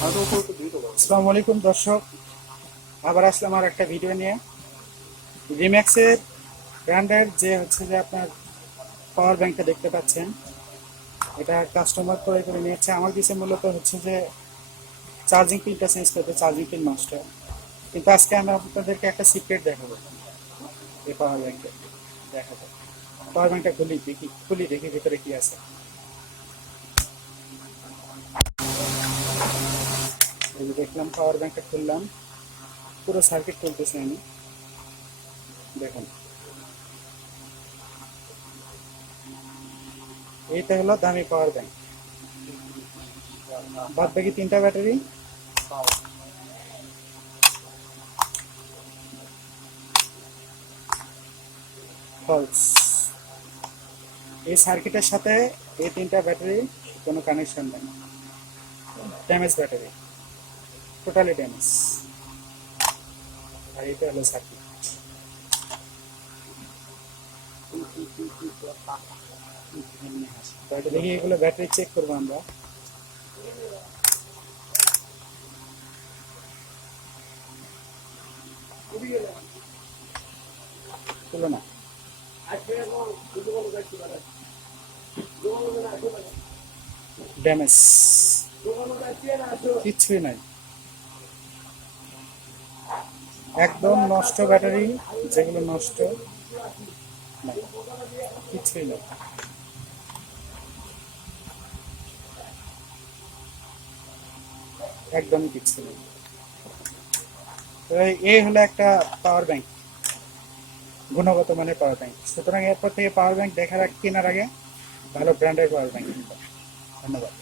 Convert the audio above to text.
আসসালামু আলাইকুম দর্শক, আবার আসলাম আর একটা ভিডিও নিয়ে। রিম্যাক্সের ব্র্যান্ডের যে আপনার পাওয়ার ব্যাংকটা দেখতে পাচ্ছেন, এটা কাস্টমার ক্রয় করে নিয়েছে। আমার কাছে মূলত চার্জিং পিনটা চেঞ্জ করতে, চার্জিং পিন নষ্ট। কিন্তু আজকে আমি আপনাদেরকে একটা সিক্রেট দেখাবো। এই পাওয়ার ব্যাংকে দেখাবো। পাওয়ার ব্যাংকটা খুলি দেখি ভিতরে কি আছে। এই যে দেখলাম, পাওয়ার ব্যাংকটা খুললাম, পুরো সার্কিট খুলতেছি আমি। দেখুন, এইটা হলো দামি পাওয়ার ব্যাংক। বাদ বাকি তিনটা ব্যাটারি ফলস। এই সার্কিটের সাথে এই তিনটা ব্যাটারি কোনো কানেকশন নেই, ড্যামেজ ব্যাটারি, টোটালি ড্যামেজ। আর এটা হলো সার্কিট। দেখি এগুলো ব্যাটারি চেক করবো আমরা। তুলো না, ড্যামেজ কিছুই নাই, একদম নষ্ট ব্যাটারি। যেগুলো নষ্ট নাই, কিছুই নাই, একদমই কিছু নেই। তো এই হলো একটা পাওয়ার ব্যাংক, গুণগত মানের পাওয়ার ব্যাংক। সুতরাং এরপর থেকে পাওয়ার ব্যাংক কেনার আগে ভালো ব্র্যান্ডের পাওয়ার ব্যাংক কিনবেন। ধন্যবাদ।